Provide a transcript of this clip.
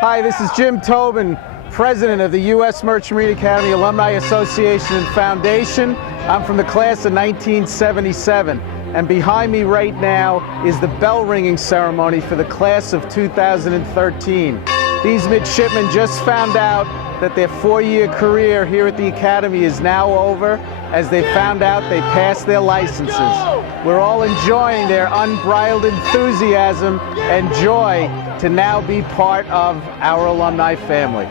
Hi, this is Jim Tobin, President of the U.S. Merchant Marine Academy Alumni Association and Foundation. I'm from the class of 1977, and behind me right now is the bell ringing ceremony for the class of 2013. These midshipmen just found out that their 4-year career here at the Academy is now over, as they found out they passed their licenses. We're all enjoying their unbridled enthusiasm and joy to now be part of our alumni family.